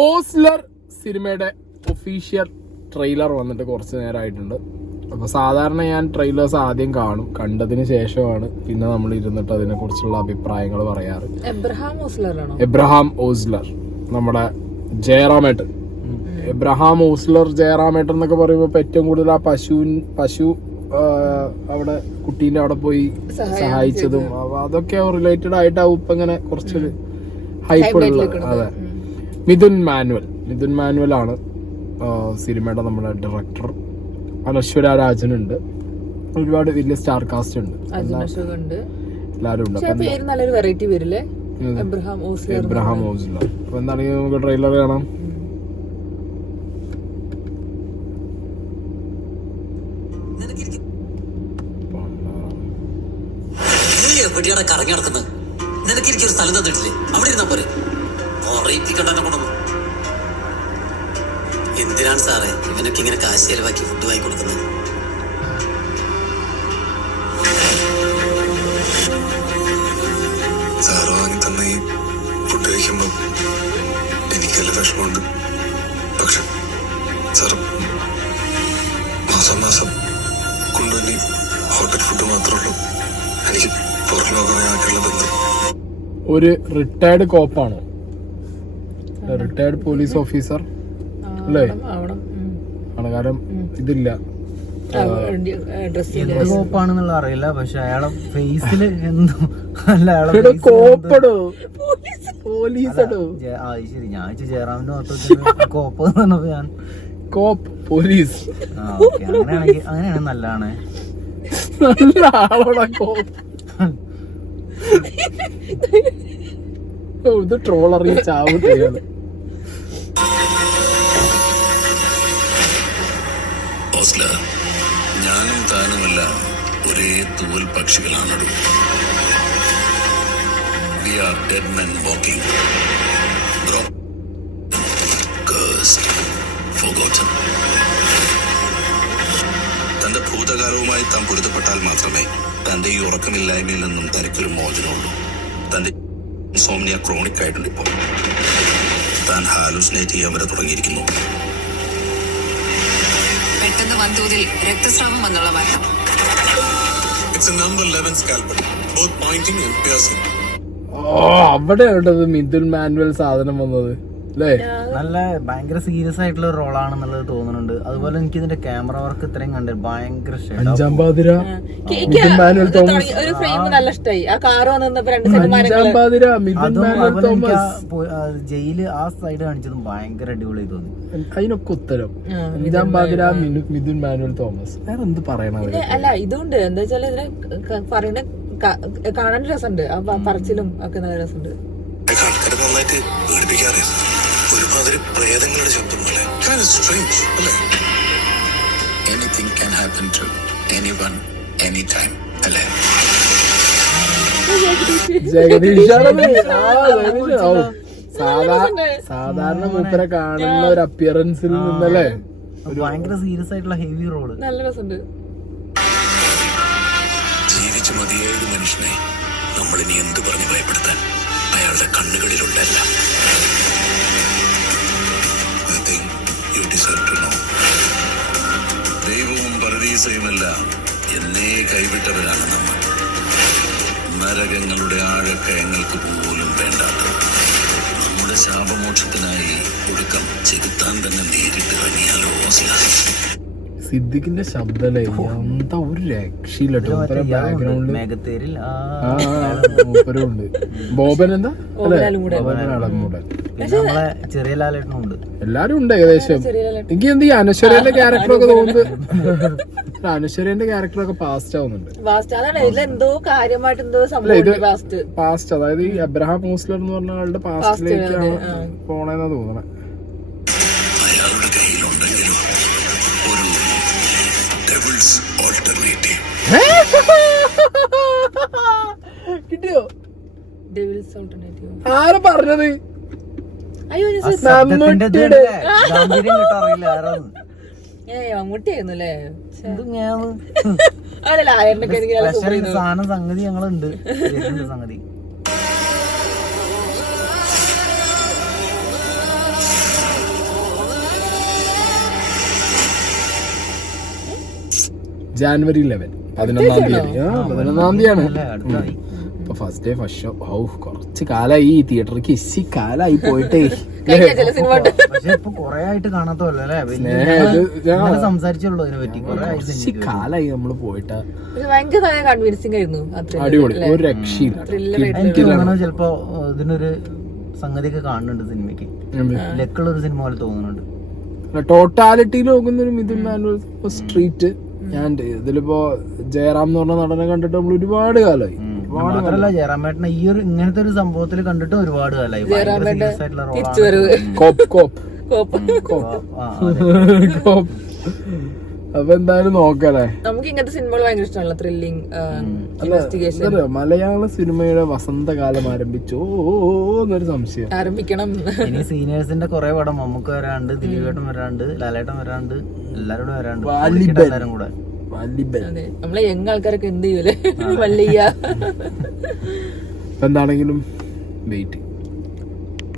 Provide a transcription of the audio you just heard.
ഓസ്ലർ സിനിമയുടെ official trailer വന്നിട്ട് കുറച്ച് നേരമായിട്ടുണ്ട്. അപ്പോൾ സാധാരണ ഞാൻ ട്രെയിലേഴ്സ് ആദ്യം കാണും, കണ്ടതിന് ശേഷമാണ് പിന്നെ നമ്മൾ ഇരുന്നിട്ട് അതിനെ കുറിച്ചുള്ള അഭിപ്രായങ്ങൾ പറയാറ്. എബ്രഹാം ഓസ്ലർ, നമ്മുടെ ജയറാമേട്ടൻ. എബ്രഹാം ഓസ്ലർ ജയറാമേട്ടൻ എന്നൊക്കെ പറയുമ്പോൾ ഏറ്റവും കൂടുതൽ ആ പശു അവിടെ കുട്ടീൻ്റെ അവിടെ പോയി സഹായിച്ചതും അതൊക്കെ റിലേറ്റഡ് ആയിട്ടാവും ഇപ്പം ഇങ്ങനെ കുറച്ചൊരു ഹൈപ്പുള്ള. അതെ, മിഥുൻ മാനുവൽ ആണ് സിനിമയുടെ നമ്മുടെ ഡയറക്ടർ. അനശ്വര രാജനുണ്ട്, ഒരുപാട് വലിയ സ്റ്റാർ കാസ്റ്റ് ഉണ്ട്, എല്ലാവരും ഉണ്ട്. എബ്രഹാം ഓസ്ലർ. അപ്പൊ എന്താണെങ്കിൽ നമുക്ക് ട്രെയിലർ കാണാം. കറങ്ങി നടക്കുന്നത് നിനക്ക് എനിക്കൊരു സ്ഥലം തന്നിട്ടില്ലേ? അവിടെ ഇരുന്നാ പോരെ. എന്തിനാണ് സാറേ ഇവനൊക്കെ ഇങ്ങനെ കാശ് ചെലവാക്കി ഫുഡ് വാങ്ങി കൊടുക്കുന്നത്? സാറ് വാങ്ങി തന്ന ഈ ഫുഡ് കഴിക്കുമ്പോൾ എനിക്കല്ല വിഷമമുണ്ട്. പക്ഷെ സാർ മാസം കൊണ്ടുവന്നി ഹോട്ടൽ ഫുഡ് മാത്രമേ ഉള്ളൂ. എനിക്ക് പുറം ലോകമായിട്ടുള്ളത് എന്ത്? ഒരു റിട്ടയർഡ് കോപ്പാണോ, റിട്ടയർഡ് പോലീസ് ഓഫീസർ അല്ലേ? ആണ്, കാരണം ഇതില്ല കോപ്പാണെന്നുള്ള അറിയില്ല. പക്ഷെ അയാളെ ഫേസിൽ എന്തോ അല്ല, ശരി ഞാൻ ജയറാമിന്റെ മൊത്തത്തിൽ കോപ്പ് എന്ന് പറഞ്ഞപ്പോ ഞാൻ കോപ്പ് പോലീസ് അങ്ങനെയാണ് നല്ലതാണ്. നല്ല ആളോടാ കോപ്പ്. ഇത് ട്രോളറി ചാവുകയാണ്. ഞാനും താനുമെല്ലാം ഒരേ തൂവൽ പക്ഷികളാണോ. We are dead men walking, cursed, forgotten. തന്റെ ഭൂതകാലവുമായി താൻ പൊരുത്തപ്പെട്ടാൽ മാത്രമേ തന്റെ ഈ ഉറക്കമില്ലായ്മയിൽ നിന്നും തനിക്കൊരു മോചനമുള്ളൂ. തന്റെ ഇൻസോംനിയ ക്രോണിക് ആയിട്ടുണ്ട്. ഇപ്പോൾ താൻ ഹാലുസിനേറ്റ് ചെയ്യാൻ വരെ തുടങ്ങിയിരിക്കുന്നു. പെട്ടെന്ന് വൻതോതിൽ രക്തസ്രാവം വന്നുള്ള മാറ്റം. It's a number 11 scalpel, both pointing and piercing. അവിടെയാണ് മിഥുൻ മാനുവൽ സാധനം വന്നത് അല്ലേ? നല്ല ഭയങ്കര സീരിയസ് ആയിട്ടുള്ള റോളാണെന്നുള്ളത് തോന്നുന്നുണ്ട്. അതുപോലെ എനിക്ക് ഇതിന്റെ ക്യാമറ വർക്ക് ഇത്രയും കണ്ടത് ഭയങ്കര അഞ്ചാം പാതിര മിഥുൻ മാനുവൽ തോമസ്. ജയില് ആ സൈഡ് കാണിച്ചതും ഭയങ്കര അടിപൊളി തോന്നി. അതിനൊക്കെ ഉത്തരം അഞ്ചാം പാതിര മിഥുൻ മാനുവൽ തോമസ്. വേറെ എന്ത് പറയണത്? അല്ല ഇതുണ്ട് എന്താ വെച്ചാൽ ഇതിനെ പറയണ കാണാൻ രസമുണ്ട്, ആ പറച്ചിലും ഒക്കെ നല്ല രസമുണ്ട്. ആൾക്കാരെ നന്നായിട്ട് പേടിപ്പിക്കാറ്. ഒരുമാതിരി പ്രേതങ്ങളുടെ ശബ്ദം പോലെ. അല്ലേ? Anything can happen to anyone, anytime. അല്ലേ? സാധാരണ മൂപ്പരെ കാണുന്ന ഒരു അപ്പിയറൻസിൽ നിന്നല്ലേ ഭയങ്കര സീരിയസ് ആയിട്ടുള്ള ഹെവി റോള്. നല്ല രസമുണ്ട്. ജീവിച്ചു മതിയായ ഒരു മനുഷ്യനെ നമ്മളിനി എന്ത് പറഞ്ഞ് ഭയപ്പെടുത്താൻ? അയാളുടെ കണ്ണുകളിലുണ്ടല്ല. ദൈവവും പരദീസയുമല്ല എന്നേ കൈവിട്ടവരാണ് നമ്മൾ. നരകങ്ങളുടെ ആഴക്കയങ്ങൾക്ക് പോലും വേണ്ടാത്തത്. നമ്മുടെ ശാപമോക്ഷത്തിനായി ഒടുക്കം ചെകുത്താൻ തന്നെ നേരിട്ട് ഇറങ്ങിയാലോ. സിദ്ദിഖിന്റെ ശബ്ദമല്ലേ എന്താ ഒരു രക്ഷയില്ലട്ടോ. ബാക്ക്ഗ്രൗണ്ടിൽ മൂപ്പരുണ്ട്. ബോബൻ എന്താ ചെറിയ ലാലേട്ടനുണ്ട്. എല്ലാരും ഉണ്ട് ഏകദേശം. എനിക്ക് എന്ത് ഈ അനശ്വരന്റെ ക്യാരക്ടറൊക്കെ തോന്നുന്നത്, അനശ്വരന്റെ ക്യാരക്ടറൊക്കെ പാസ്റ്റ് ആവുന്നുണ്ട്. പാസ്റ്റ് അതായത് ഈ എബ്രഹാം ഓസ്ലർ എന്ന് പറഞ്ഞ ആളുടെ പാസ്റ്റിലേക്കാണ് പോണെന്നാ തോന്നണേ. കിട്ടിയോ? ആരാ പറഞ്ഞത്? മമ്മൂട്ടിയായിരുന്നല്ലേ സാധനം സംഗതി ഞങ്ങളുണ്ട് സംഗതി. ജാനുവരി 11 11-ാം തീയതി. 11-ാം തീയതിയാണ് അല്ലേ, അടുത്തായി. ഇപ്പൊ ഫസ്റ്റ് ഡേ ഫസ്റ്റ് ഷോ. കുറച്ച് കാലായി ഈ തിയേറ്ററിലേക്ക് കാലായി പോയിട്ടേ. ചില സിനിമ പക്ഷെ ഇപ്പൊ കൊറേ ആയിട്ട് കാണാത്തല്ലോ അല്ലേ, സംസാരിച്ചുള്ളൂ അതിനെ പറ്റി. കൊറേ ആയിട്ട് കുറച്ച് കാലായി നമ്മള് പോയിട്ടാ. ഭയങ്കര കൺവിൻസിംഗ് ആയിരുന്നു ആ thriller, അടിപൊളി, അല്ലേ? ഒരു രക്ഷയില്ല. Thriller ആയിട്ട്. എനിക്ക് തോന്നുന്നു ചിലപ്പോ ഇതിനൊരു സംഗതിയൊക്കെ കാണുന്നുണ്ട് സിനിമയ്ക്ക്. ലക്കുള്ള ഒരു സിനിമ പോലെ തോന്നുന്നുണ്ട്. ടോട്ടാലിറ്റിയിൽ നോക്കുന്ന ഒരു മിഥുൻ മാനുവൽ സ്ട്രീറ്റ്. ഞാൻ ഇതിലിപ്പോ ജയറാം എന്ന് പറഞ്ഞ നടനെ കണ്ടിട്ട് നമ്മൾ ഒരുപാട് കാലമായി. മാത്രല്ല ജയറാമേട്ടനെ ഈ ഒരു ഇങ്ങനത്തെ ഒരു സംഭവത്തിൽ കണ്ടിട്ട് ഒരുപാട് കാലമായി. ഭയങ്കര serious ആയിട്ടുള്ള തിരിച്ചുവരവ്. കോപ്പ്. അപ്പൊ എന്തായാലും നോക്കല്ലേ. നമുക്ക് ഇങ്ങനത്തെ സിനിമകൾ ഭയങ്കര ഇഷ്ടമല്ല, ത്രില്ലിംഗ്, ഇൻവെസ്റ്റിഗേഷൻ. മലയാള സിനിമയുടെ വസന്തകാലം ആരംഭിച്ചോ എന്നൊരു സംശയം. ആരംഭിക്കണം. ഇനി സീനിയേഴ്സിന്റെ കുറെ പടം നമുക്ക് വരാണ്ട്, ദിലീപേട്ടൻ വരാണ്ട്, ലാലേട്ടൻ വരാണ്ട്, എല്ലാരോടും വരാണ്ട്, എല്ലാരും കൂടെ. അതെ, നമ്മളെ യങ് ആൾക്കാരൊക്കെ എന്ത് ചെയ്യൂലേ വല്യ. എന്താണെങ്കിലും വെയിറ്റ്.